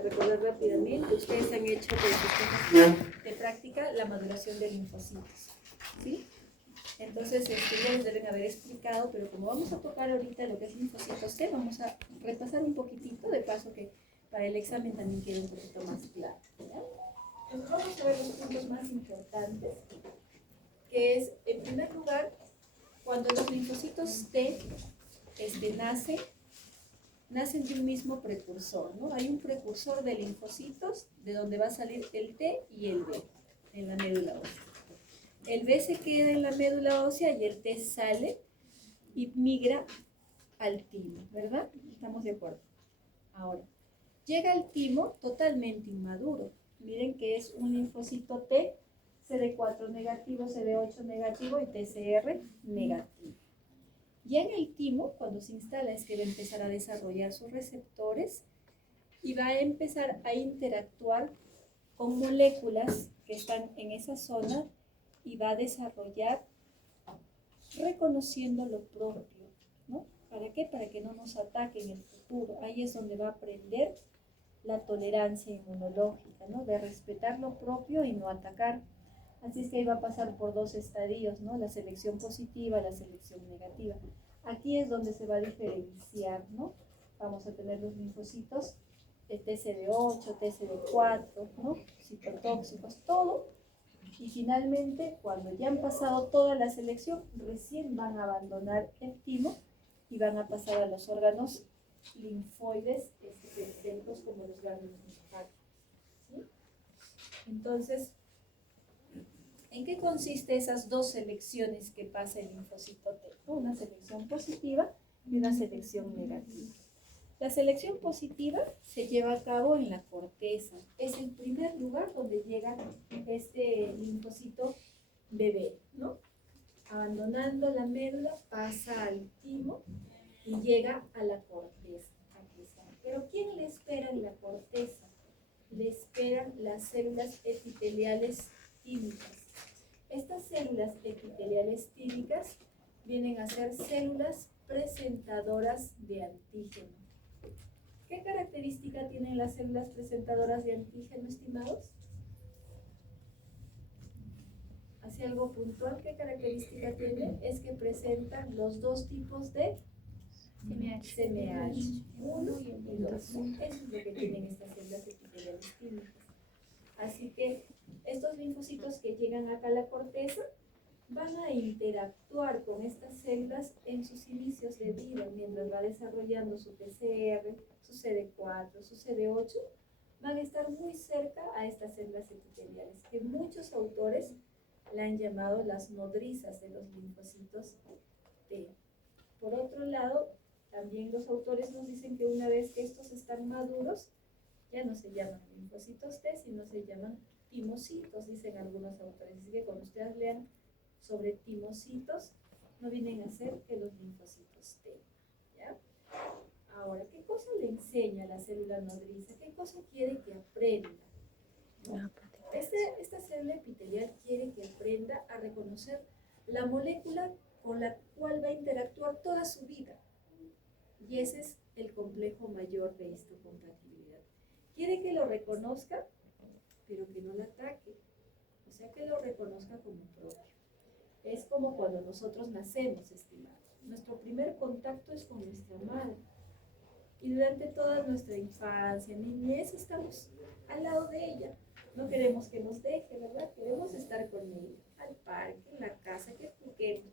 para recordar rápidamente, ustedes han hecho con sus temas de práctica la maduración de linfocitos, ¿sí? Entonces, ya les deben haber explicado, pero como vamos a tocar ahorita lo que es linfocitos T, vamos a repasar un poquitito, de paso que para el examen también quede un poquito más claro, ¿ya? Entonces vamos a ver los puntos más importantes, que es, en primer lugar, cuando los linfocitos T nacen de un mismo precursor, ¿no? Hay un precursor de linfocitos de donde va a salir el T y el B en la médula ósea. El B se queda en la médula ósea y el T sale y migra al timo, ¿verdad? ¿Estamos de acuerdo? Ahora, llega el timo totalmente inmaduro. Miren que es un linfocito T, CD4 negativo, CD8 negativo y TCR negativo. Y en el timo, cuando se instala, es que va a empezar a desarrollar sus receptores y va a empezar a interactuar con moléculas que están en esa zona y va a desarrollar reconociendo lo propio, ¿no? ¿Para qué? Para que no nos ataque en el futuro. Ahí es donde va a aprender la tolerancia inmunológica, ¿no? De respetar lo propio y no atacar. Así es que ahí va a pasar por dos estadios, ¿no? La selección positiva, la selección negativa. Aquí es donde se va a diferenciar, ¿no? Vamos a tener los linfocitos de TCD8, TCD4, ¿no? Citotóxicos, todo. Y finalmente, cuando ya han pasado toda la selección, recién van a abandonar el timo y van a pasar a los órganos linfoides extensos como los ganglios musculares, ¿sí? Entonces, ¿en qué consiste esas dos selecciones que pasa el linfocito T? Una selección positiva y una selección negativa. La selección positiva se lleva a cabo en la corteza. Es el primer lugar donde llega este linfocito bebé, ¿no? Abandonando la médula, pasa al timo y llega a la corteza. Aquí está. Pero ¿quién le espera en la corteza? Le esperan las células epiteliales tímicas. Estas células epiteliales tímicas vienen a ser células presentadoras de antígeno. ¿Qué característica tienen las células presentadoras de antígeno, estimados? ¿Hacia algo puntual? ¿Qué característica tienen? Es que presentan los dos tipos de CMH, 1 y 2. Eso es lo que tienen estas células epiteliales tímicas. Así que estos linfocitos que llegan acá a la corteza van a interactuar con estas células en sus inicios de vida, mientras va desarrollando su TCR, su CD4, su CD8, van a estar muy cerca a estas células epiteliales, que muchos autores la han llamado las nodrizas de los linfocitos T. Por otro lado, también los autores nos dicen que una vez que estos están maduros, ya no se llaman linfocitos T, sino se llaman timocitos, dicen algunos autores. Así que cuando ustedes lean sobre timocitos, no vienen a ser que los linfocitos T, ¿ya? Ahora, ¿qué cosa le enseña a la célula nodriza? ¿Qué cosa quiere que aprenda? ¿No? Esta célula epitelial quiere que aprenda a reconocer la molécula con la cual va a interactuar toda su vida. Y ese es el complejo mayor de histocompatibilidad. Quiere que lo reconozca, pero que no la ataque. O sea, que lo reconozca como propio. Es como cuando nosotros nacemos, estimados. Nuestro primer contacto es con nuestra madre. Y durante toda nuestra infancia, niñez, estamos al lado de ella. No queremos que nos deje, ¿verdad? Queremos estar con ella, al parque, en la casa, que juguemos.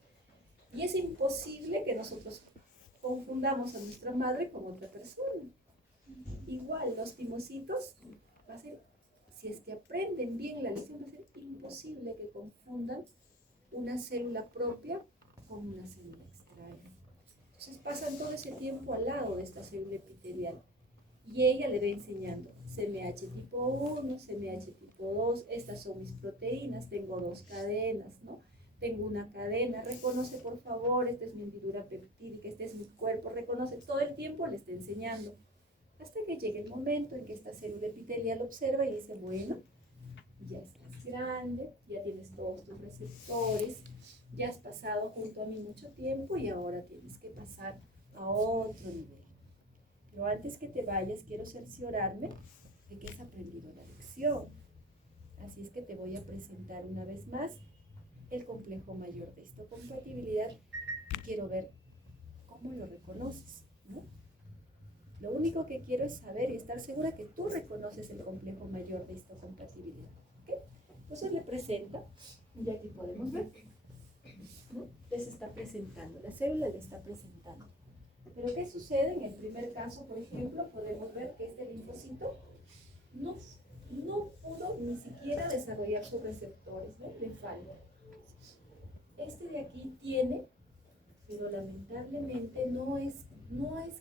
Y es imposible que nosotros confundamos a nuestra madre con otra persona. Igual, los timocitos, va a ser, si es que aprenden bien la lección, va a ser imposible que confundan una célula propia con una célula extraña. Entonces pasan todo ese tiempo al lado de esta célula epitelial y ella le va enseñando CMH tipo 1, CMH tipo 2, estas son mis proteínas, tengo dos cadenas, ¿no? Tengo una cadena, reconoce por favor, esta es mi hendidura peptídica, este es mi cuerpo, reconoce, todo el tiempo le está enseñando. Hasta que llegue el momento en que esta célula epitelial observa y dice, bueno, ya estás grande, ya tienes todos tus receptores, ya has pasado junto a mí mucho tiempo y ahora tienes que pasar a otro nivel. Pero antes que te vayas, quiero cerciorarme de que has aprendido la lección. Así es que te voy a presentar una vez más el complejo mayor de histocompatibilidad. Quiero ver cómo lo reconoces, ¿no? Lo único que quiero es saber y estar segura que tú reconoces el complejo mayor de histocompatibilidad. ¿Okay? Entonces le presenta, y aquí podemos ver, ¿no? Les está presentando, la célula le está presentando. Pero ¿qué sucede? En el primer caso, por ejemplo, podemos ver que este linfocito no pudo ni siquiera desarrollar sus receptores, ¿no? Le falta. Este de aquí tiene, pero lamentablemente no es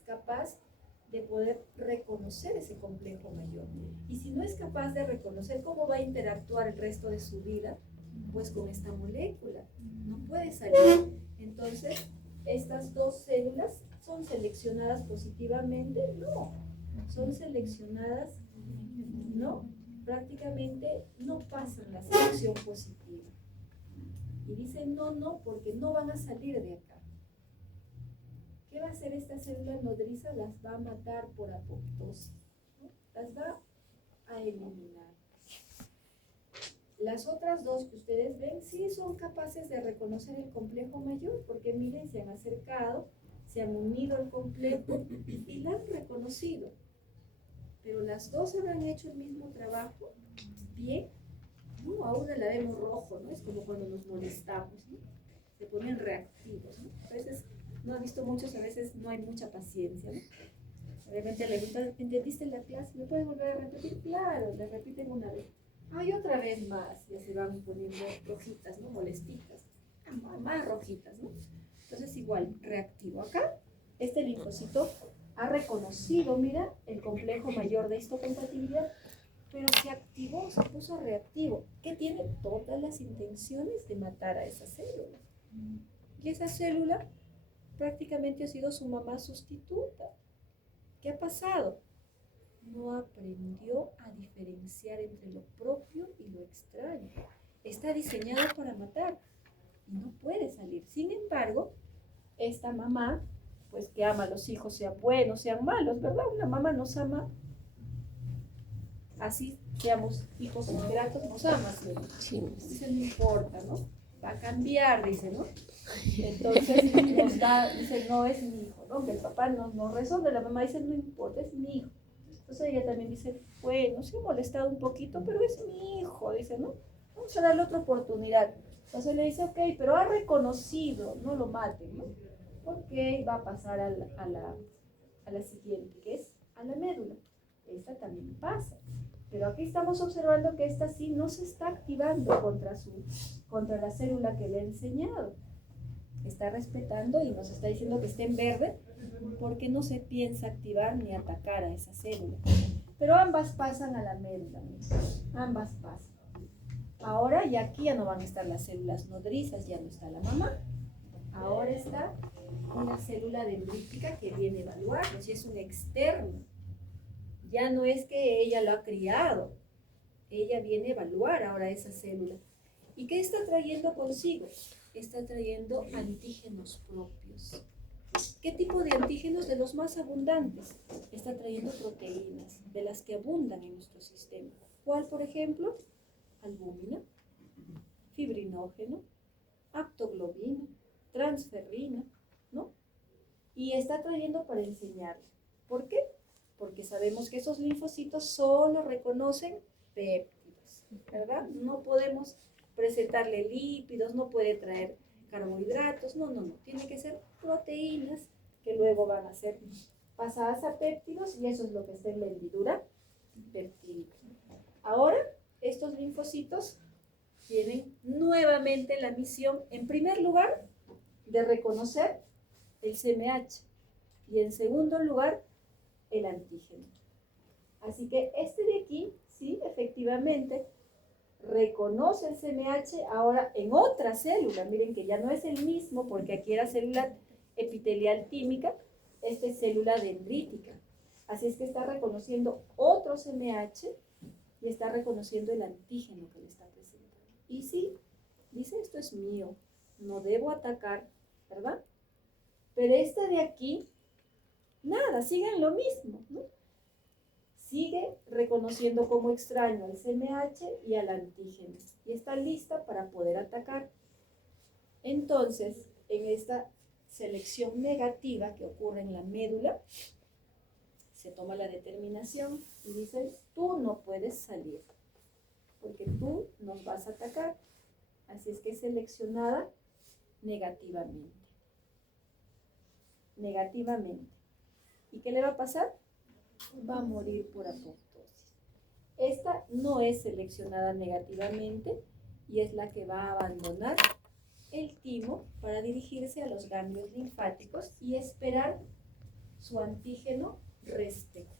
capaz de poder reconocer ese complejo mayor. Y si no es capaz de reconocer, ¿cómo va a interactuar el resto de su vida? Pues con esta molécula. No puede salir. Entonces, estas dos células son seleccionadas positivamente. No, son seleccionadas, no, prácticamente no pasan la selección positiva. Y dicen no, porque no van a salir de acá. ¿Qué va a hacer esta célula nodriza? Las va a matar por apoptosis, ¿no? Las va a eliminar. Las otras dos que ustedes ven sí son capaces de reconocer el complejo mayor, porque miren, se han acercado, se han unido al complejo y la han reconocido. Pero las dos habrán hecho el mismo trabajo bien. No, a una la vemos rojo, ¿no? Es como cuando nos molestamos, ¿no? Se ponen reactivos, ¿no? A veces no ha visto muchos, a veces no hay mucha paciencia, ¿no? Obviamente le gusta, ¿entendiste la clase? ¿Me puedes volver a repetir? Claro, le repiten una vez. Ay, otra vez más, ya se van poniendo rojitas, ¿no? Molestitas, más rojitas, ¿no? Entonces igual, reactivo. Acá, este linfocito ha reconocido, mira, el complejo mayor de histocompatibilidad, pero se activó, se puso reactivo, que tiene todas las intenciones de matar a esa célula. Y esa célula prácticamente ha sido su mamá sustituta. ¿Qué ha pasado? No aprendió a diferenciar entre lo propio y lo extraño. Está diseñado para matar y no puede salir. Sin embargo, esta mamá, pues que ama a los hijos, sean buenos, sean malos, ¿verdad? Una mamá nos ama, así seamos hijos ingratos, nos ama siempre. Dice, no importa, ¿no? Va a cambiar, dice, ¿no? Entonces nos da, dice, no es mi hijo, ¿no? Que el papá no resuelve, la mamá dice, no importa, es mi hijo. Entonces ella también dice, bueno, se ha molestado un poquito, pero es mi hijo, dice, ¿no? Vamos a darle otra oportunidad. Entonces le dice, ok, pero ha reconocido, no lo maten, ¿no? Ok, va a pasar a la siguiente, que es a la médula. Esta también pasa. Pero aquí estamos observando que esta sí no se está activando contra la célula que le ha enseñado. Está respetando y nos está diciendo que esté en verde porque no se piensa activar ni atacar a esa célula. Pero ambas pasan a la médula, ambas pasan. Ahora y aquí ya no van a estar las células nodrizas, ya no está la mamá. Ahora está una célula dendrítica que viene a evaluar, pues es un externo. Ya no es que ella lo ha criado, ella viene a evaluar ahora esa célula. ¿Y qué está trayendo consigo? Está trayendo antígenos propios. ¿Qué tipo de antígenos? De los más abundantes. Está trayendo proteínas, de las que abundan en nuestro sistema. ¿Cuál, por ejemplo? Albúmina, fibrinógeno, aptoglobina, transferrina, ¿no? Y está trayendo para enseñarle. ¿Por qué? Porque sabemos que esos linfocitos solo reconocen péptidos, ¿verdad? No podemos presentarle lípidos, no puede traer carbohidratos, no. Tiene que ser proteínas que luego van a ser pasadas a péptidos y eso es lo que está en la hendidura peptídica. Ahora, estos linfocitos tienen nuevamente la misión, en primer lugar, de reconocer el CMH y en segundo lugar, el antígeno. Así que este de aquí, sí, efectivamente, reconoce el CMH ahora en otra célula. Miren que ya no es el mismo, porque aquí era célula epitelial tímica, esta es célula dendrítica. Así es que está reconociendo otro CMH y está reconociendo el antígeno que le está presentando. Y sí, dice, esto es mío, no debo atacar, ¿verdad? Pero esta de aquí, nada, sigue en lo mismo, ¿no? Sigue reconociendo como extraño al CMH y al antígeno y está lista para poder atacar. Entonces, en esta selección negativa que ocurre en la médula, se toma la determinación y dice, tú no puedes salir, porque tú nos vas a atacar. Así es que es seleccionada negativamente. Negativamente. ¿Y qué le va a pasar? Va a morir por apoptosis. Esta no es seleccionada negativamente y es la que va a abandonar el timo para dirigirse a los ganglios linfáticos y esperar su antígeno respectivo,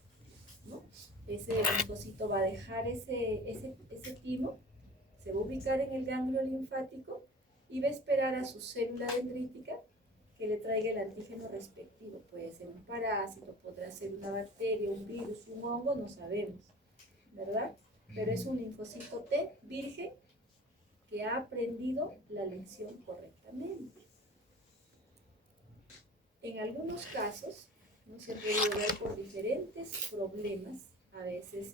¿no? Ese linfocito va a dejar ese timo, se va a ubicar en el ganglio linfático y va a esperar a su célula dendrítica que le traiga el antígeno respectivo. Puede ser un parásito, podrá ser una bacteria, un virus, un hongo, no sabemos, ¿verdad? Pero es un linfocito T virgen que ha aprendido la lección correctamente. En algunos casos, no se ha podido ver por diferentes problemas, a veces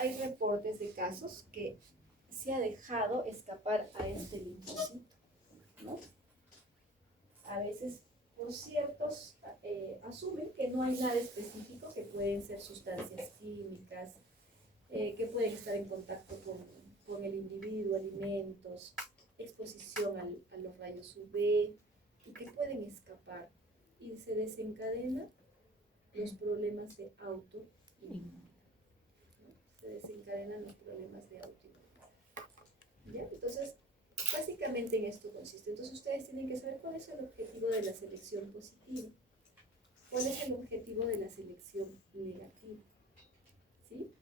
hay reportes de casos que se ha dejado escapar a este linfocito, ¿no? A veces, por ciertos, asumen que no hay nada específico, que pueden ser sustancias químicas, que pueden estar en contacto con el individuo, alimentos, exposición a los rayos UV, y que pueden escapar. Y se desencadenan los problemas de autoinmunidad, ¿no? Se desencadenan los problemas de autoinmunidad. ¿Ya? Entonces, básicamente en esto consiste. Entonces, ustedes tienen que saber cuál es el objetivo de la selección positiva, cuál es el objetivo de la selección negativa. ¿Sí?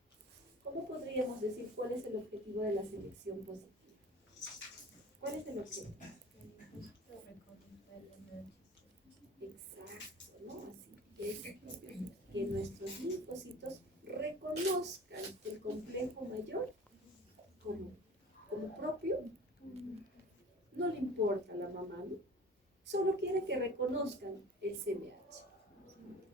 ¿Cómo podríamos decir cuál es el objetivo de la selección positiva? ¿Cuál es el objetivo? Exacto, ¿no? Así es, que nuestros linfocitos reconozcan el complejo mayor como propio. No le importa a la mamá, ¿no? Solo quiere que reconozcan el CMH,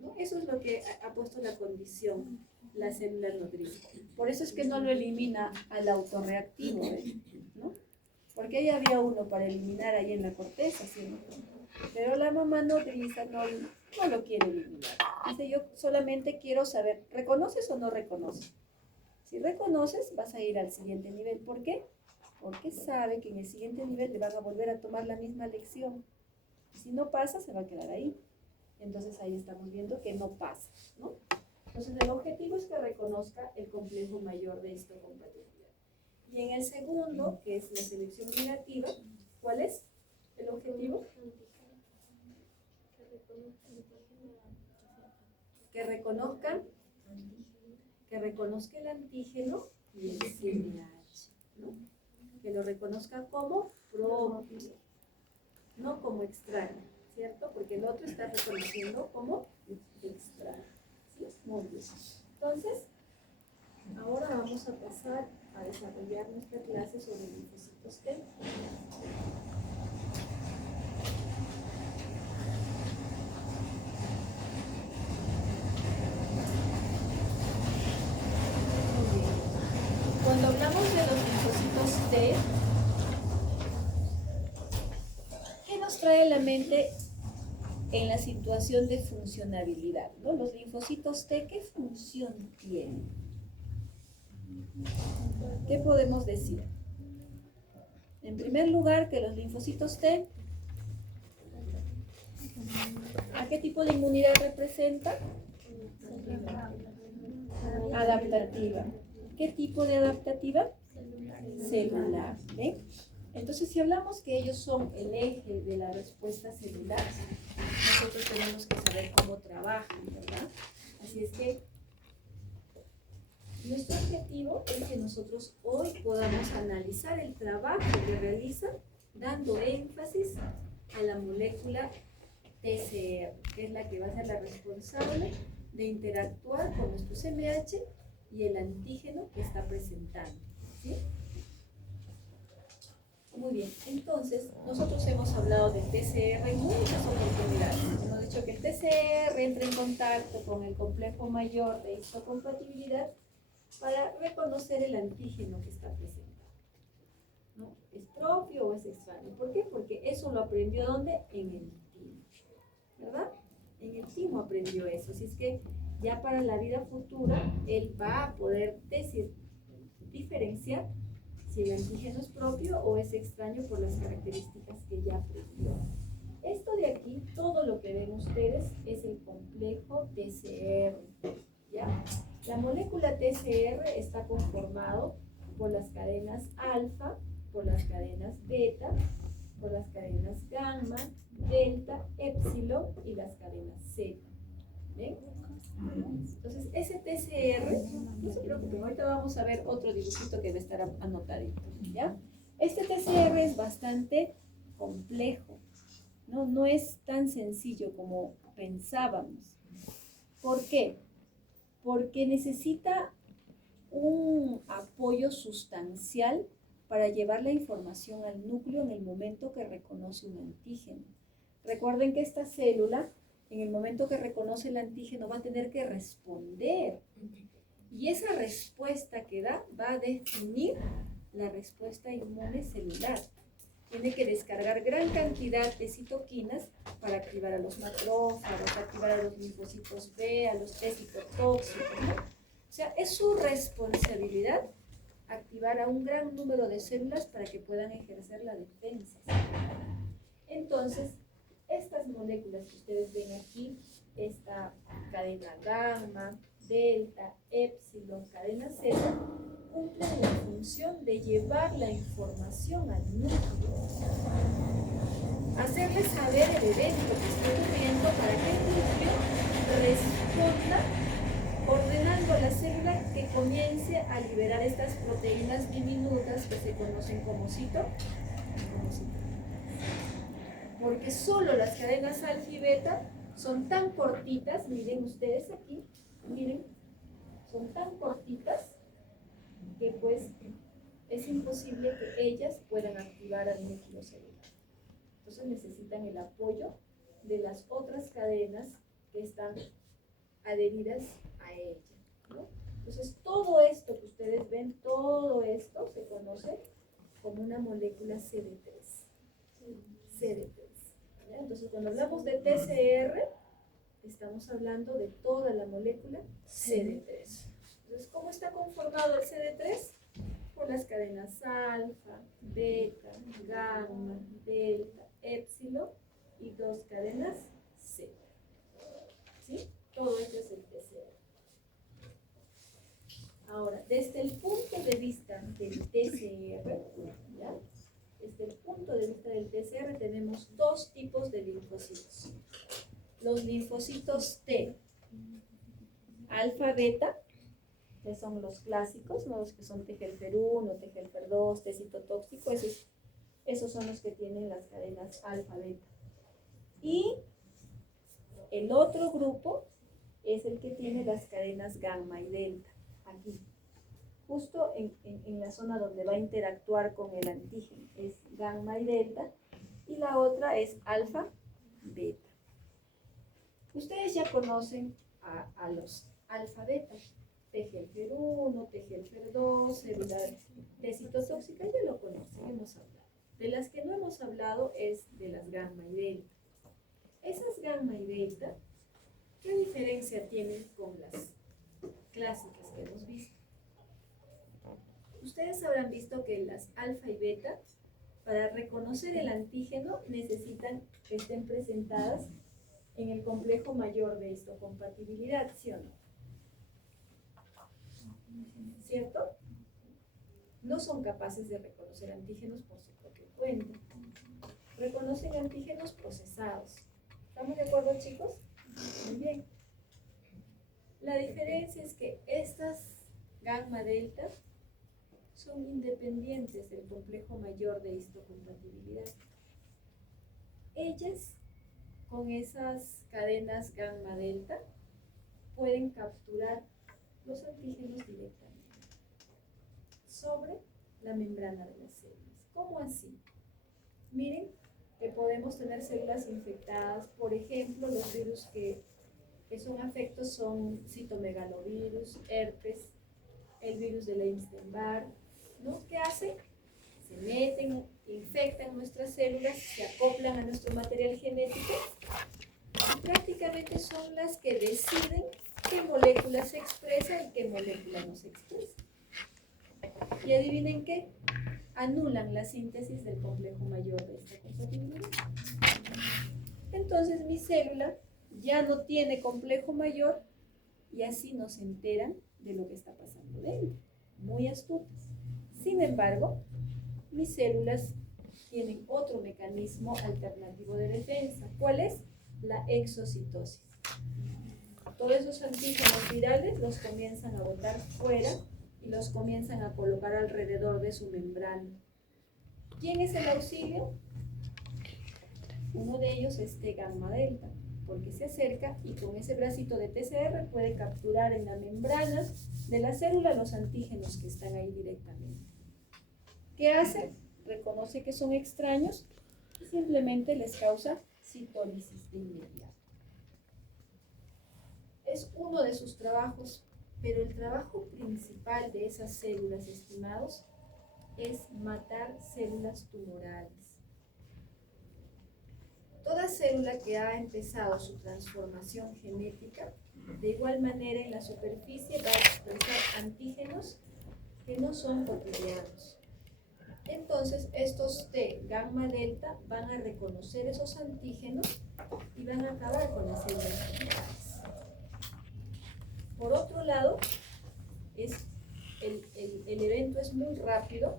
¿no? Eso es lo que ha puesto la condición la célula nodriza. Por eso es que no lo elimina al autorreactivo, ¿no? Porque ahí había uno para eliminar ahí en la corteza, ¿sí? Pero la mamá nodriza no lo quiere eliminar. Dice, yo solamente quiero saber, ¿reconoces o no reconoces? Si reconoces, vas a ir al siguiente nivel. ¿Por qué? Porque sabe que en el siguiente nivel le van a volver a tomar la misma lección. Si no pasa, se va a quedar ahí. Entonces ahí estamos viendo que no pasa, ¿no? Entonces el objetivo es que reconozca el complejo mayor de histocompatibilidad. Y en el segundo, que es la selección negativa, ¿cuál es el objetivo? Que reconozca el antígeno y el CMH, ¿no? Que lo reconozca como propio, no como extraño, ¿cierto? Porque el otro está reconociendo como extraño. ¿Sí? Muy bien. Entonces, ahora vamos a pasar a desarrollar nuestra clase sobre linfocitos T. Cuando hablamos de los linfocitos T, ¿qué nos trae a la mente en la situación de funcionabilidad, ¿no? Los linfocitos T, ¿qué función tienen? ¿Qué podemos decir? En primer lugar, que los linfocitos T, ¿a qué tipo de inmunidad representa? Adaptativa. ¿Qué tipo de adaptativa? Celular. ¿Eh? Entonces, si hablamos que ellos son el eje de la respuesta celular, nosotros tenemos que saber cómo trabajan, ¿verdad? Así es que nuestro objetivo es que nosotros hoy podamos analizar el trabajo que realizan dando énfasis a la molécula TCR, que es la que va a ser la responsable de interactuar con nuestro CMH y el antígeno que está presentando, ¿sí? Muy bien, entonces nosotros hemos hablado del TCR en muchas oportunidades. Hemos dicho que el TCR entra en contacto con el complejo mayor de histocompatibilidad para reconocer el antígeno que está presentado, ¿no? ¿Es propio o es extraño? ¿Por qué? Porque eso lo aprendió ¿dónde? En el timo, ¿verdad? En el timo aprendió eso. Así es que ya para la vida futura él va a poder diferenciar si el antígeno es propio o es extraño por las características que ya aprendió. Esto de aquí, todo lo que ven ustedes es el complejo TCR, ¿ya? La molécula TCR está conformado por las cadenas alfa, por las cadenas beta, por las cadenas gamma, delta, epsilon y las cadenas Z. ¿Ven? Entonces, ese TCR, no se preocupen, ahorita vamos a ver otro dibujito que va a estar anotadito, ¿ya? Este TCR es bastante complejo, ¿no? No es tan sencillo como pensábamos. ¿Por qué? Porque necesita un apoyo sustancial para llevar la información al núcleo en el momento que reconoce un antígeno. Recuerden que esta célula, en el momento que reconoce el antígeno, va a tener que responder. Y esa respuesta que da va a definir la respuesta inmune celular. Tiene que descargar gran cantidad de citoquinas para activar a los macrófagos, activar a los linfocitos B, a los T citotóxicos, ¿no? O sea, es su responsabilidad activar a un gran número de células para que puedan ejercer la defensa. Entonces, estas moléculas que ustedes ven aquí, esta cadena gamma, delta, epsilon, cadena Z, cumplen la función de llevar la información al núcleo. Hacerles saber el evento que está ocurriendo para que el núcleo responda ordenando a la célula que comience a liberar estas proteínas diminutas que se conocen como porque solo las cadenas alfa y beta son tan cortitas, miren ustedes aquí, miren, son tan cortitas que pues es imposible que ellas puedan activar al núcleo celular. Entonces necesitan el apoyo de las otras cadenas que están adheridas a ella, ¿no? Entonces todo esto que ustedes ven, todo esto se conoce como una molécula CD3. ¿Ya? Entonces cuando hablamos de TCR, estamos hablando de toda la molécula CD3. Entonces, ¿cómo está conformado el CD3? Por las cadenas alfa, beta, gamma, delta, epsilon y dos cadenas Z. ¿Sí? Todo esto es el TCR. Ahora, desde el punto de vista del TCR, ¿ya? Desde el punto de vista del TCR tenemos dos tipos de linfocitos. Los linfocitos T, alfa, beta, que son los clásicos, ¿no? Los que son TGFR1, TGFR2, T citotóxico, esos son los que tienen las cadenas alfa, beta. Y el otro grupo es el que tiene las cadenas gamma y delta, aquí, justo en la zona donde va a interactuar con el antígeno, es gamma y delta, y la otra es alfa, beta. Ustedes ya conocen a los alfa, beta, TGFR1, TGFR2, célula T citotóxica, ya lo conocen, hemos hablado. De las que no hemos hablado es de las gamma y delta. Esas gamma y delta, ¿qué diferencia tienen con las clásicas que hemos visto? Ustedes habrán visto que las alfa y beta, para reconocer el antígeno, necesitan que estén presentadas en el complejo mayor de histocompatibilidad, ¿sí o no? ¿Cierto? No son capaces de reconocer antígenos por su propia cuenta. Reconocen antígenos procesados. ¿Estamos de acuerdo, chicos? Muy bien. La diferencia es que estas gamma delta son independientes del complejo mayor de histocompatibilidad. Ellas, con esas cadenas gamma delta, pueden capturar los antígenos directamente sobre la membrana de las células. ¿Cómo así? Miren que podemos tener células infectadas, por ejemplo, los virus que son afectos son citomegalovirus, herpes, el virus de la Epstein-Barr, ¿no? ¿Qué hacen? Se meten, infectan nuestras células, se acoplan a nuestro material genético y prácticamente son las que deciden qué molécula se expresa y qué molécula no se expresa. Y adivinen qué, anulan la síntesis del complejo mayor de esta compatibilidad. Entonces mi célula ya no tiene complejo mayor y así no se enteran de lo que está pasando dentro. Muy astutas. Sin embargo, mis células tienen otro mecanismo alternativo de defensa. ¿Cuál es? La exocitosis. Todos esos antígenos virales los comienzan a botar fuera y los comienzan a colocar alrededor de su membrana. ¿Quién es el auxilio? Uno de ellos es T gamma delta, porque se acerca y con ese bracito de TCR puede capturar en la membrana de la célula los antígenos que están ahí directamente. ¿Qué hace? Reconoce que son extraños y simplemente les causa citólisis de inmediato. Es uno de sus trabajos, pero el trabajo principal de esas células, estimados, es matar células tumorales. Toda célula que ha empezado su transformación genética, de igual manera en la superficie va a expresar antígenos que no son cotidianos. Entonces, estos T gamma delta van a reconocer esos antígenos y van a acabar con las células tumorales. Por otro lado, el evento es muy rápido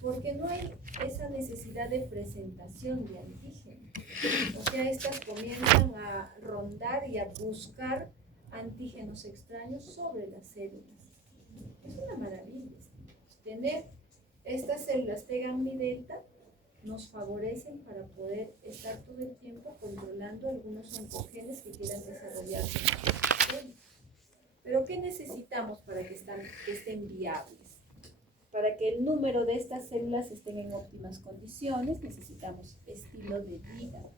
porque no hay esa necesidad de presentación de antígenos. O sea, estas comienzan a rondar y a buscar antígenos extraños sobre las células. Es una maravilla. Tener estas células T gamma y delta nos favorecen para poder estar todo el tiempo controlando algunos oncogenes que quieran desarrollarse. Pero ¿qué necesitamos para que estén viables? Para que el número de estas células estén en óptimas condiciones, necesitamos estilo de vida,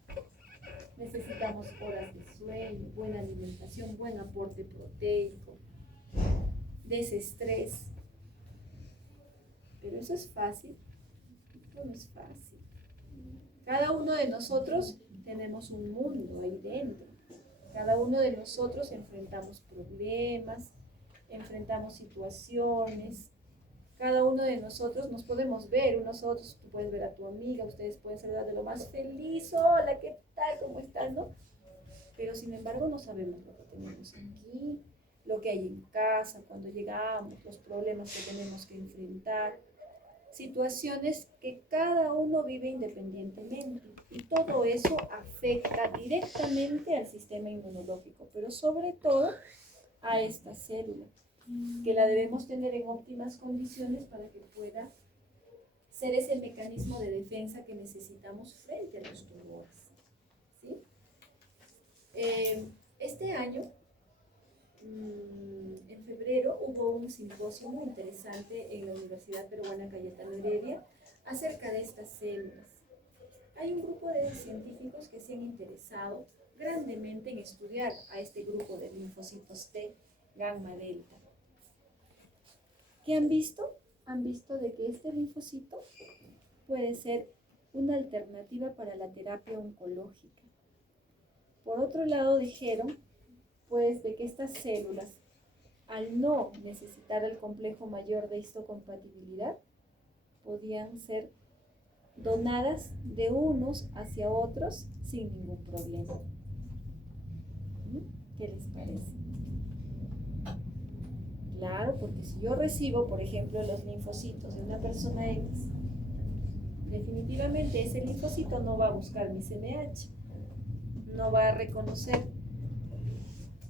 necesitamos horas de sueño, buena alimentación, buen aporte proteico, desestrés. Pero eso es fácil. No es fácil. Cada uno de nosotros tenemos un mundo ahí dentro. Cada uno de nosotros enfrentamos problemas, enfrentamos situaciones. Cada uno de nosotros nos podemos ver, nosotros, tú puedes ver a tu amiga, ustedes pueden ser de lo más feliz, hola, ¿qué tal? ¿Cómo estás? ¿No? Pero sin embargo no sabemos lo que tenemos aquí, lo que hay en casa, cuando llegamos, los problemas que tenemos que enfrentar, situaciones que cada uno vive independientemente y todo eso afecta directamente al sistema inmunológico, pero sobre todo a esta célula, que la debemos tener en óptimas condiciones para que pueda ser ese mecanismo de defensa que necesitamos frente a los tumores. ¿Sí? Este año, en febrero, hubo un simposio muy interesante en la Universidad Peruana Cayetano Heredia acerca de estas células. Hay un grupo de científicos que se han interesado grandemente en estudiar a este grupo de linfocitos T gamma delta. ¿Qué han visto? Han visto de que este linfocito puede ser una alternativa para la terapia oncológica. Por otro lado, dijeron pues de que estas células, al no necesitar el complejo mayor de histocompatibilidad, podían ser donadas de unos hacia otros sin ningún problema. ¿Qué les parece? Claro, porque si yo recibo, por ejemplo, los linfocitos de una persona X, definitivamente ese linfocito no va a buscar mi CMH, no va a reconocer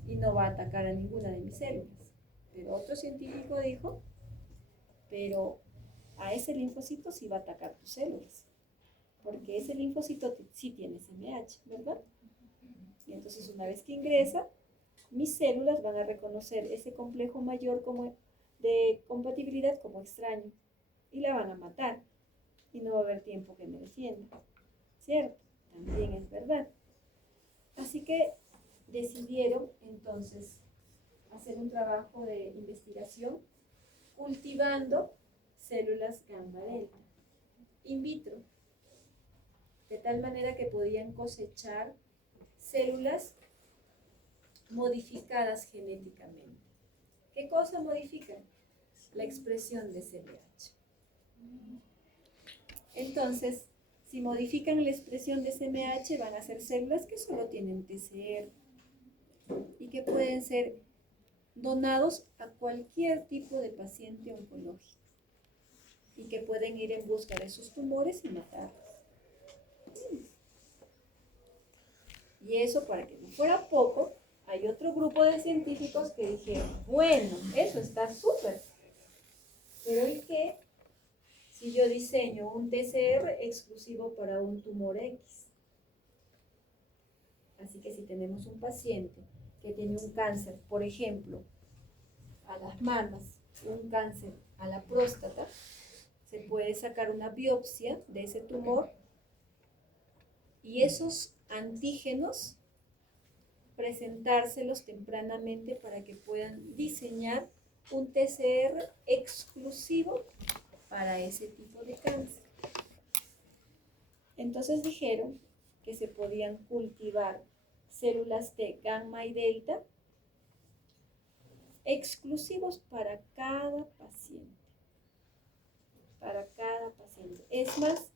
y no va a atacar a ninguna de mis células. Pero otro científico dijo, pero a ese linfocito sí va a atacar tus células, porque ese linfocito sí tiene CMH, ¿verdad? Y entonces una vez que ingresa, mis células van a reconocer ese complejo mayor como de compatibilidad como extraño y la van a matar y no va a haber tiempo que me defienda. ¿cierto? También es verdad. Así que decidieron entonces hacer un trabajo de investigación cultivando células gamma delta in vitro, de tal manera que podían cosechar células modificadas genéticamente. ¿Qué cosa modifican? La expresión de CMH. Entonces, si modifican la expresión de CMH, van a ser células que solo tienen TCR y que pueden ser donados a cualquier tipo de paciente oncológico y que pueden ir en busca de sus tumores y matarlos. Y eso, para que no fuera poco, hay otro grupo de científicos que dijeron, bueno, eso está súper, pero ¿y qué si yo diseño un TCR exclusivo para un tumor X? Así que si tenemos un paciente que tiene un cáncer, por ejemplo, a las mamas, un cáncer a la próstata, se puede sacar una biopsia de ese tumor y esos antígenos presentárselos tempranamente para que puedan diseñar un TCR exclusivo para ese tipo de cáncer. Entonces dijeron que se podían cultivar células T gamma y delta exclusivos para cada paciente. Para cada paciente. Es más,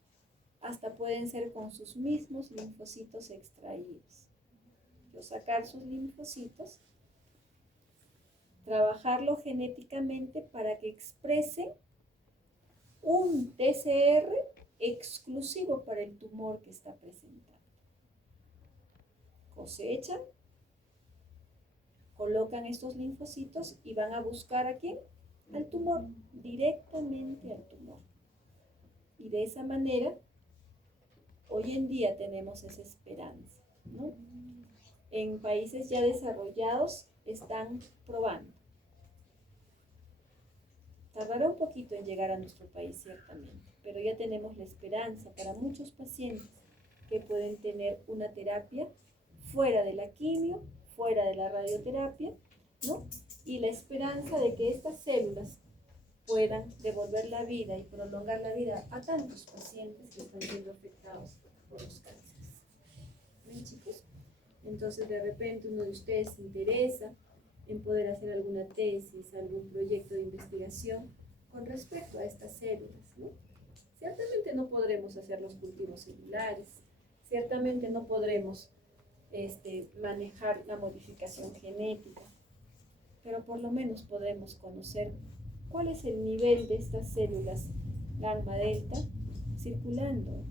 hasta pueden ser con sus mismos linfocitos extraídos. Yo sacar sus linfocitos, trabajarlo genéticamente para que expresen un TCR exclusivo para el tumor que está presentando. Cosechan, colocan estos linfocitos y van a buscar ¿a quién? Al tumor, directamente al tumor. Y de esa manera, hoy en día tenemos esa esperanza, ¿no? En países ya desarrollados están probando. Tardará un poquito en llegar a nuestro país, ciertamente, pero ya tenemos la esperanza para muchos pacientes que pueden tener una terapia fuera de la quimio, fuera de la radioterapia, ¿no? Y la esperanza de que estas células puedan devolver la vida y prolongar la vida a tantos pacientes que están siendo afectados por los cánceres. ¿Ven, chicos? Entonces, de repente, uno de ustedes se interesa en poder hacer alguna tesis, algún proyecto de investigación con respecto a estas células, ¿no? Ciertamente no podremos hacer los cultivos celulares, ciertamente no podremos manejar la modificación genética, pero por lo menos podremos conocer cuál es el nivel de estas células gamma delta circulando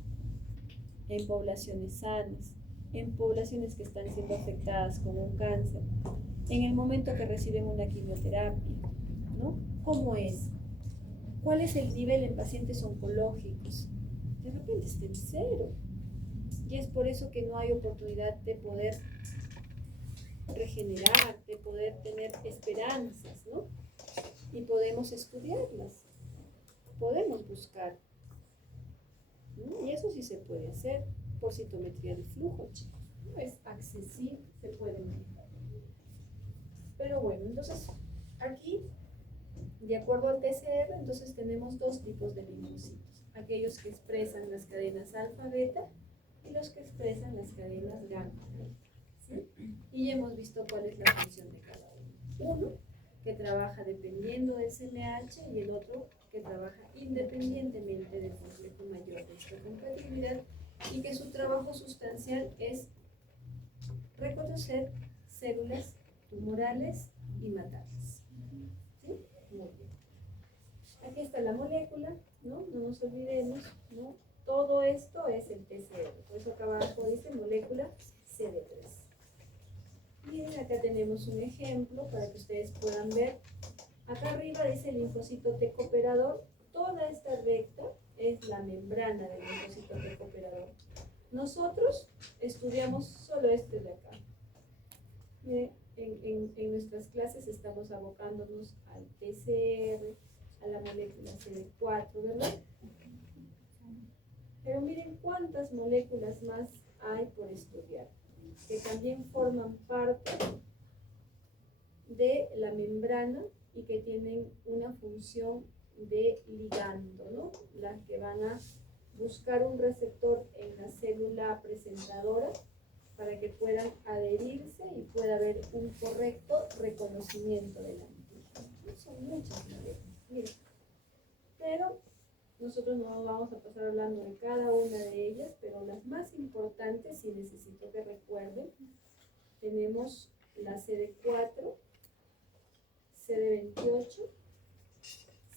en poblaciones sanas, en poblaciones que están siendo afectadas con un cáncer, en el momento que reciben una quimioterapia, ¿no? ¿Cómo es? ¿Cuál es el nivel en pacientes oncológicos? De repente está en cero. Y es por eso que no hay oportunidad de poder regenerar, de poder tener esperanzas, ¿no? Y podemos estudiarlas, podemos buscar, ¿no? Y eso sí se puede hacer por citometría de flujo, chicos. No es accesible, se puede manejar. Pero bueno, entonces aquí, de acuerdo al TCR, entonces tenemos dos tipos de linfocitos. Aquellos que expresan las cadenas alfa, beta y los que expresan las cadenas gamma. ¿Sí? Y ya hemos visto cuál es la función de cada uno. Uno que trabaja dependiendo del CMH y el otro que trabaja independientemente del complejo mayor de histocompatibilidad y que su trabajo sustancial es reconocer células tumorales y matarlas. ¿Sí? Muy bien. Aquí está la molécula, ¿no? No nos olvidemos, ¿no? Todo esto es el TCR. Por eso acá abajo dice molécula CD3. Bien, acá tenemos un ejemplo para que ustedes puedan ver. Acá arriba dice linfocito T cooperador. Toda esta recta es la membrana del linfocito T cooperador. Nosotros estudiamos solo este de acá. En nuestras clases estamos abocándonos al TCR, a la molécula CD4, ¿verdad? Pero miren cuántas moléculas más hay por estudiar, que también forman parte de la membrana y que tienen una función de ligando, ¿no? Las que van a buscar un receptor en la célula presentadora para que puedan adherirse y pueda haber un correcto reconocimiento del antígeno. Son muchas moléculas, miren. Pero nosotros no vamos a pasar hablando de cada una de ellas, pero las más importantes, y necesito que recuerden, tenemos la CD4, CD28,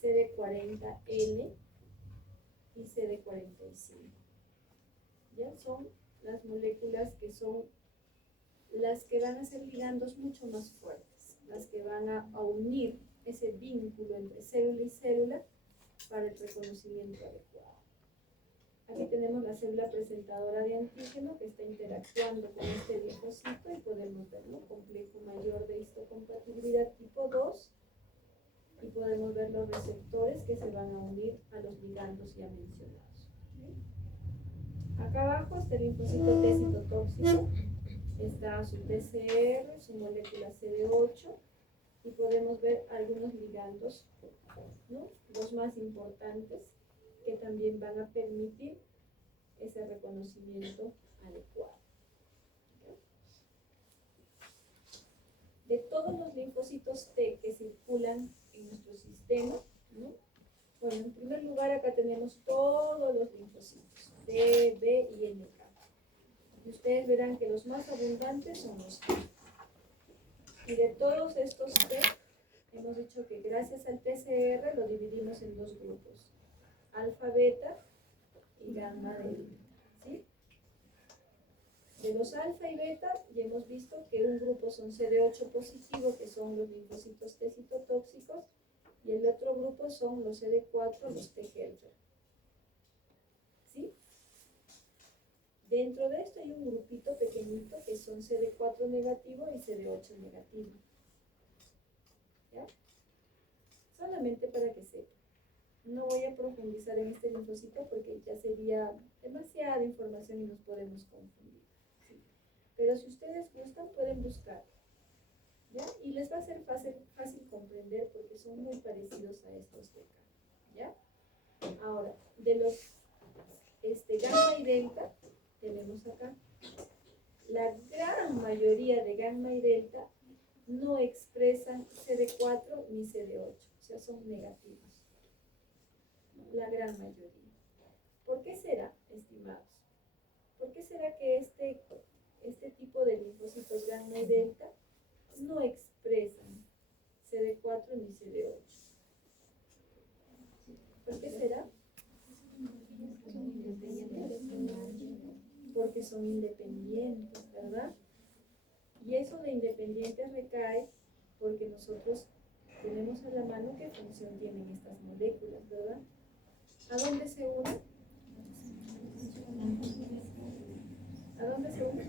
CD40N y CD45. Ya son las moléculas que son las que van a ser ligandos mucho más fuertes, las que van a unir ese vínculo entre célula y célula para el reconocimiento adecuado. Aquí tenemos la célula presentadora de antígeno que está interactuando con este linfocito y podemos verlo, complejo mayor de histocompatibilidad tipo 2, y podemos ver los receptores que se van a unir a los ligandos ya mencionados. Acá abajo está el linfocito T citotóxico, está su TCR, su molécula CD8, y podemos ver algunos ligandos, ¿no? Los más importantes, que también van a permitir ese reconocimiento adecuado. De todos los linfocitos T que circulan en nuestro sistema, ¿no? Bueno, en primer lugar acá tenemos todos los linfocitos, T, B y NK. Y ustedes verán que los más abundantes son los T. Y de todos estos T, hemos dicho que gracias al TCR lo dividimos en dos grupos, alfa, beta y gamma, delta, ¿sí? De los alfa y beta ya hemos visto que un grupo son CD8 positivo, que son los linfocitos T citotóxicos, y el otro grupo son los CD4, los T helper, ¿sí? Dentro de esto hay un grupito pequeñito que son CD4 negativo y CD8 negativo. ¿Ya? Solamente para que sepan. No voy a profundizar en este linfocito porque ya sería demasiada información y nos podemos confundir. ¿Sí? Pero si ustedes gustan, pueden buscar. ¿Ya? Y les va a ser fácil comprender porque son muy parecidos a estos de acá. ¿Ya? Ahora, de los gamma y delta, tenemos acá. La gran mayoría de gamma y delta no expresan CD4 ni CD8, o sea, son negativos. La gran mayoría. ¿Por qué será, estimados? ¿Por qué será que este tipo de linfocitos gamma y delta no expresan CD4 ni CD8? ¿Por qué será? Porque son independientes, ¿verdad? Y eso de independientes recae porque nosotros tenemos a la mano qué función tienen estas moléculas, ¿verdad? ¿A dónde se unen? ¿A dónde se unen?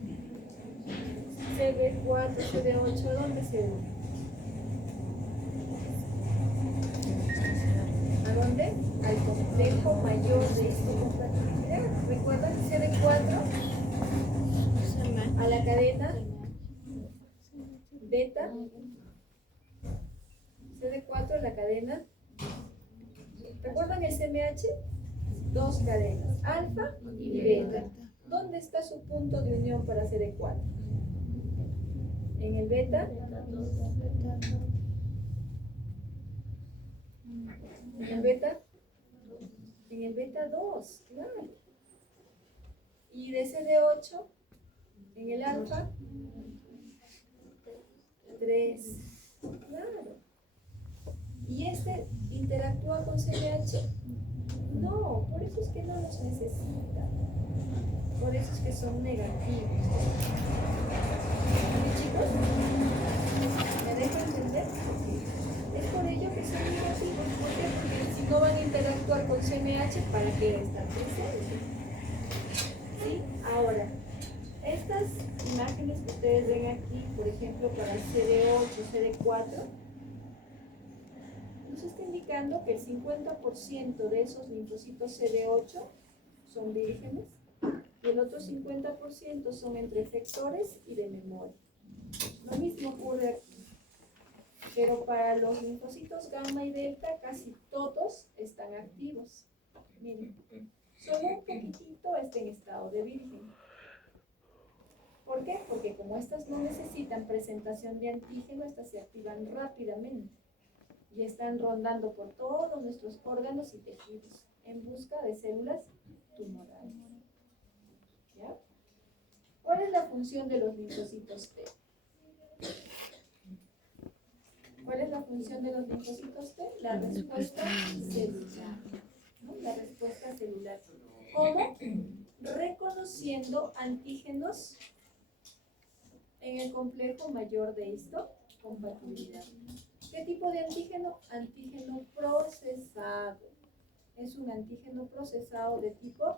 CD4, CD8, ¿a dónde se unen? ¿A dónde? Al complejo mayor de histocompatibilidad. ¿Recuerdan CD4? A la cadena beta, CD4 la cadena. ¿Recuerdan el CMH? Dos cadenas, alfa y beta. ¿Dónde está su punto de unión para CD4? ¿En el beta? ¿En el beta? En el beta 2, claro. ¿Y de CD8? ¿En el alfa? 3, claro. ¿Y este interactúa con CMH? No, por eso es que no los necesita. Por eso es que son negativos. ¿Sí, chicos? ¿Me dejan entender? Es por ello que son negativos. ¿Por qué? Porque si no van a interactuar con CMH, ¿para qué están presentes? ¿Sí? Ahora, estas imágenes que ustedes ven aquí, por ejemplo, para CD8, CD4, nos está indicando que el 50% de esos linfocitos CD8 son vírgenes, y el otro 50% son entre efectores y de memoria. Lo mismo ocurre aquí, pero para los linfocitos gamma y delta casi todos están activos. Miren, solo un poquitito está en estado de virgen. ¿Por qué? Porque como estas no necesitan presentación de antígeno, estas se activan rápidamente y están rondando por todos nuestros órganos y tejidos en busca de células tumorales. ¿Ya? ¿Cuál es la función de los linfocitos T? ¿Cuál es la función de los linfocitos T? La respuesta celular. ¿No? La respuesta celular. ¿Cómo? Reconociendo antígenos en el complejo mayor de histocompatibilidad. ¿Qué tipo de antígeno? Antígeno procesado. Es un antígeno procesado de tipo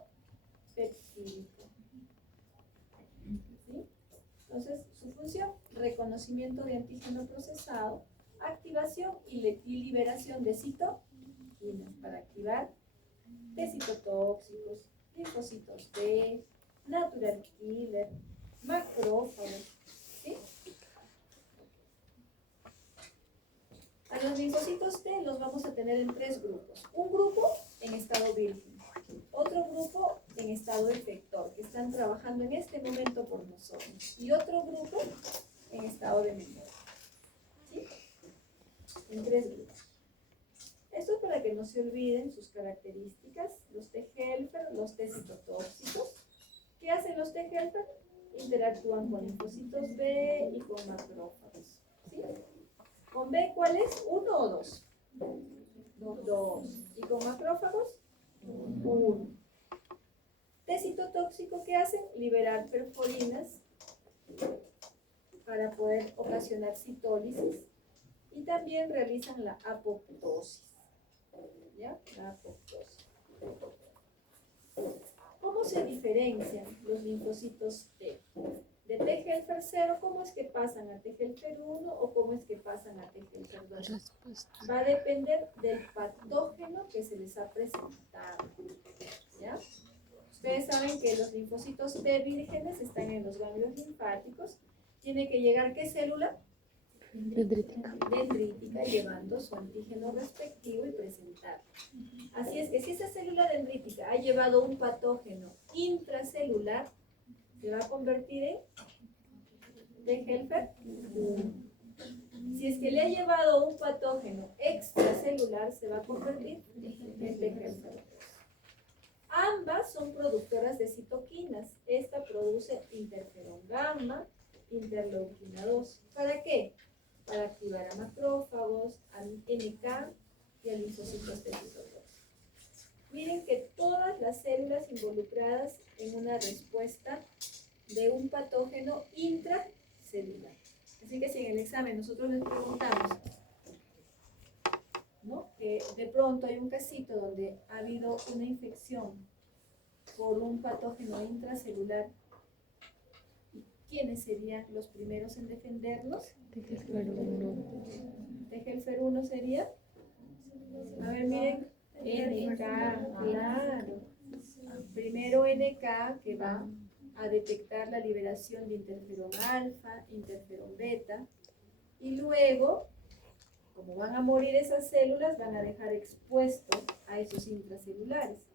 peptídico. ¿Sí? Entonces, su función, reconocimiento de antígeno procesado, activación y liberación de citoquinas para activar de citotóxicos, linfocitos T, natural killer, macrófagos. ¿Sí? A los linfocitos T los vamos a tener en tres grupos. Un grupo en estado virgen, otro grupo en estado efector, que están trabajando en este momento por nosotros, y otro grupo en estado de memoria. ¿Sí? En tres grupos. Esto es para que no se olviden sus características, los T-helper, los T citotóxicos. ¿Qué hacen los T-helper? Interactúan con linfocitos B y con macrófagos. ¿Sí? ¿Con B cuál es? ¿1 o 2? 2. ¿Y con macrófagos? 1. T citotóxico, ¿qué hacen? Liberar perforinas para poder ocasionar citólisis y también realizan la apoptosis. ¿Ya? La apoptosis. ¿Cómo se diferencian los linfocitos T? De T-helper 0, ¿cómo es que pasan a T-helper 1 o cómo es que pasan a T-helper 2? Va a depender del patógeno que se les ha presentado. ¿Ya? Ustedes saben que los linfocitos T vírgenes están en los ganglios linfáticos. Tiene que llegar, ¿qué célula? Dendrítica, llevando su antígeno respectivo y presentarlo. Así es que si esa célula dendrítica ha llevado un patógeno intracelular, se va a convertir en T-helper 1. Si es que le ha llevado un patógeno extracelular, se va a convertir en T-helper 2. Ambas son productoras de citoquinas. Esta produce interferón gamma, interleuquina 2. ¿Para qué? Para activar a macrófagos, a NK y a linfocitos T citotóxicos. Miren que todas las células involucradas en una respuesta de un patógeno intracelular. Así que si en el examen nosotros les preguntamos, ¿no?, que de pronto hay un casito donde ha habido una infección por un patógeno intracelular, ¿quiénes serían los primeros en defendernos? T-helper 1 sería, a ver, miren, NK, claro. Primero NK, que va a detectar la liberación de interferón alfa, interferón beta, y luego, como van a morir esas células, van a dejar expuestos a esos intracelulares.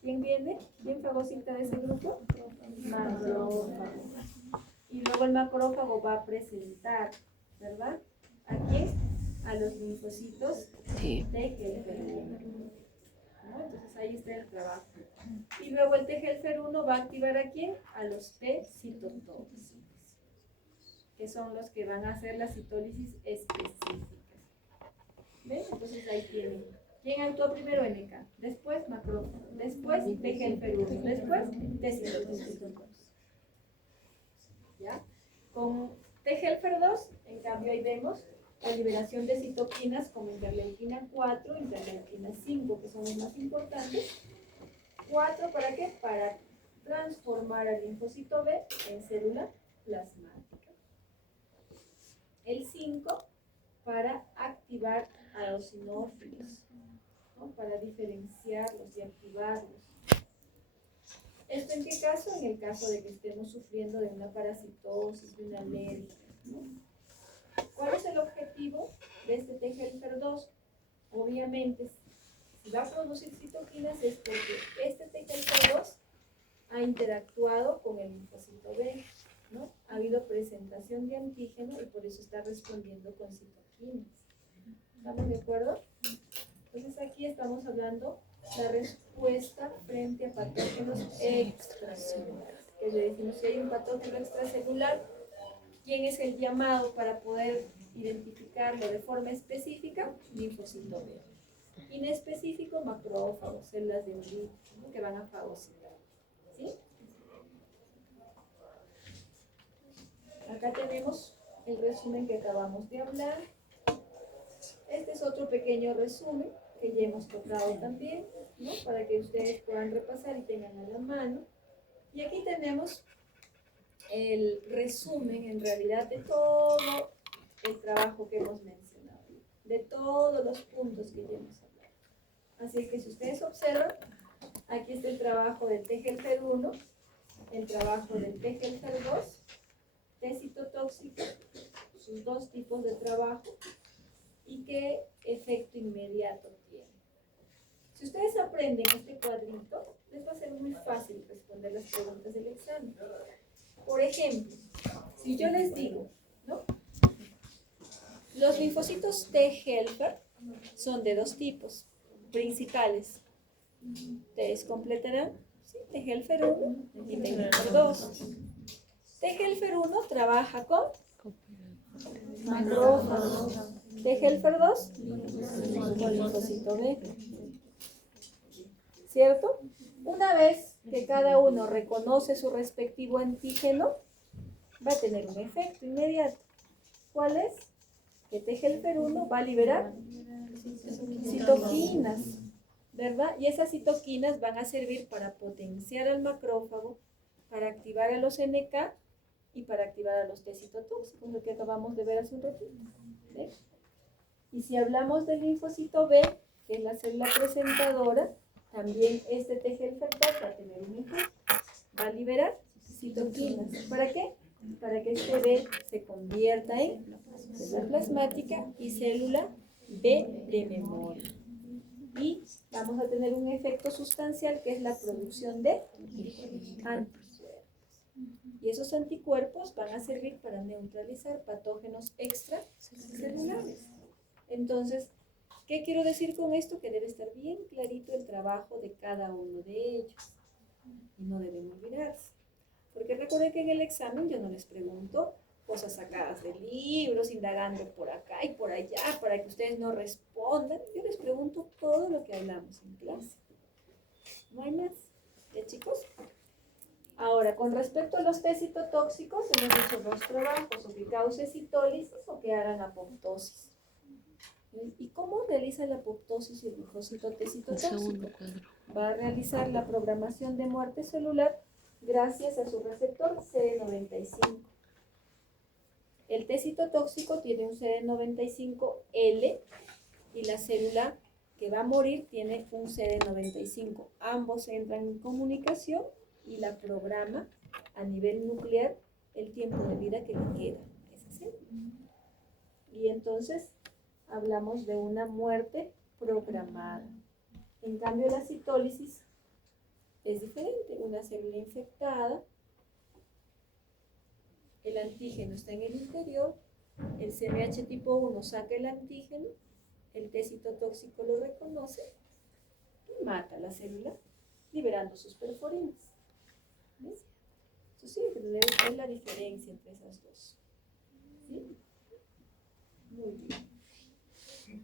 ¿Quién viene? ¿Quién fagocita de ese grupo? Macrófago. Y luego el macrófago va a presentar, ¿verdad? ¿A quién? A los linfocitos T-helper 1. ¿No? Entonces ahí está el trabajo. Y luego el T-helper 1 va a activar ¿a quién? A los T citotóxicos, que son los que van a hacer la citólisis específica. ¿Ven? Entonces ahí tienen. ¿Quién actuó primero? NK, después macrófago, después T-helper 1, después T citotóxicos. ¿Ya? Con T-helper 2, en cambio ahí vemos la liberación de citoquinas como interleuquina 4, interleuquina 5, que son los más importantes. 4, ¿para qué? Para transformar al linfocito B en célula plasmática. El 5, para activar a los sinófilos, ¿no?, para diferenciarlos y activarlos. ¿Esto en qué caso? En el caso de que estemos sufriendo de una parasitosis, de una alergia, ¿no? ¿Cuál es el objetivo de este T helper 2? Obviamente, si va a producir citoquinas es porque este T helper 2 ha interactuado con el linfocito B, ¿no? Ha habido presentación de antígeno y por eso está respondiendo con citoquinas. ¿Estamos de acuerdo? Entonces aquí estamos hablando la respuesta frente a patógenos extracelulares. Que le decimos, si hay un patógeno extracelular, ¿quién es el llamado para poder identificarlo de forma específica? Linfocito B. Inespecífico, macrófagos, células de Uri, ¿no? Que van a fagocitar. ¿Sí? Acá tenemos el resumen que acabamos de hablar. Este es otro pequeño resumen que ya hemos tocado también, ¿no? Para que ustedes puedan repasar y tengan a la mano. Y aquí tenemos el resumen, en realidad, de todo el trabajo que hemos mencionado, de todos los puntos que ya hemos hablado. Así es que si ustedes observan, aquí está el trabajo del T helper 1, el trabajo del T helper 2, T citotóxico, sus dos tipos de trabajo y qué efecto inmediato tiene. Si ustedes aprenden este cuadrito, les va a ser muy fácil responder las preguntas del examen. Por ejemplo, si yo les digo, ¿no? Los linfocitos T helper son de dos tipos principales. ¿Ustedes completarán? ¿Sí? T helper 1 y T helper 2. T helper 1 trabaja con macrófagos. T helper 2 con linfocito B. ¿Cierto? Una vez que cada uno reconoce su respectivo antígeno, va a tener un efecto inmediato. ¿Cuál es? Que T helper 1 va a liberar citoquinas, ¿verdad? Y esas citoquinas van a servir para potenciar al macrófago, para activar a los NK y para activar a los T citotóxicos, lo que acabamos de ver hace un ratito. ¿Sí? Y si hablamos del linfocito B, que es la célula presentadora, también este T helper 2 va a tener un efecto. Va a liberar citoquinas. ¿Para qué? Para que este B se convierta en célula plasmática y célula B de memoria. Y vamos a tener un efecto sustancial que es la producción de anticuerpos. Y esos anticuerpos van a servir para neutralizar patógenos extracelulares. Entonces, ¿qué quiero decir con esto? Que debe estar bien clarito el trabajo de cada uno de ellos. Y no deben olvidarse. Porque recuerden que en el examen yo no les pregunto cosas sacadas de libros, indagando por acá y por allá, para que ustedes no respondan. Yo les pregunto todo lo que hablamos en clase. No hay más. ¿Ya, chicos? Ahora, con respecto a los T citotóxicos, hemos dicho dos trabajos, o que cause citólisis o que hagan apoptosis. ¿Y cómo realiza la apoptosis el linfocito T citotóxico? Va a realizar la programación de muerte celular gracias a su receptor CD95. El T citotóxico tiene un CD95L y la célula que va a morir tiene un CD95. Ambos entran en comunicación y la programa a nivel nuclear el tiempo de vida que le queda a esa célula. Y entonces hablamos de una muerte programada. En cambio, la citólisis es diferente. Una célula infectada, el antígeno está en el interior, el CMH tipo 1 saca el antígeno, el T citotóxico lo reconoce y mata a la célula, liberando sus perforinas. ¿Ves? Eso sí, pero debe ser la diferencia entre esas dos. ¿Sí? Muy bien.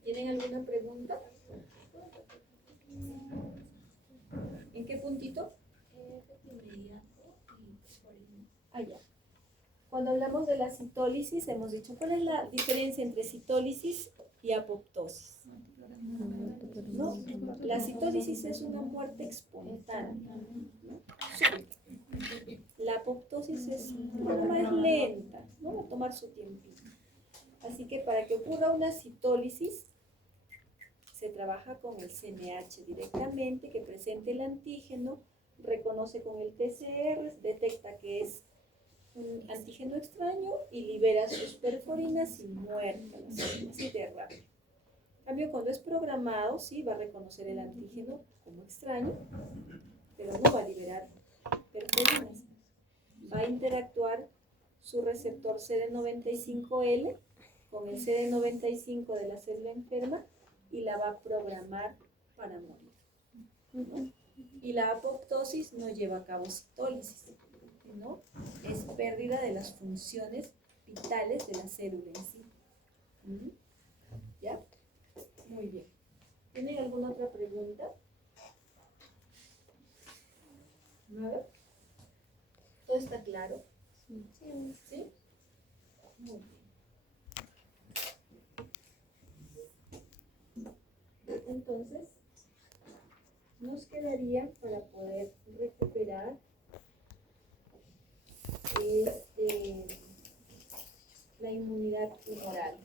¿Tienen alguna pregunta? ¿En qué puntito? Allá. Cuando hablamos de la citólisis, hemos dicho, ¿cuál es la diferencia entre citólisis y apoptosis? ¿No? La citólisis es una muerte espontánea, ¿no? La apoptosis es un poco más lenta, ¿no? Va a tomar su tiempito. Así que para que ocurra una citólisis, se trabaja con el CNH directamente, que presente el antígeno, reconoce con el PCR, detecta que es un antígeno extraño y libera sus perforinas y muere la célula, así de rápido. En cambio, cuando es programado, sí va a reconocer el antígeno como extraño, pero no va a liberar perforinas. Va a interactuar su receptor CD95L con el CD95 de la célula enferma y la va a programar para morir, ¿no? Y la apoptosis no lleva a cabo citólisis, ¿no? Es pérdida de las funciones vitales de la célula en sí. ¿Ya? Muy bien. ¿Tienen alguna otra pregunta? ¿Nada? ¿Todo está claro? Sí. ¿Sí? Muy bien. Entonces, nos quedaría para poder recuperar la inmunidad tumoral.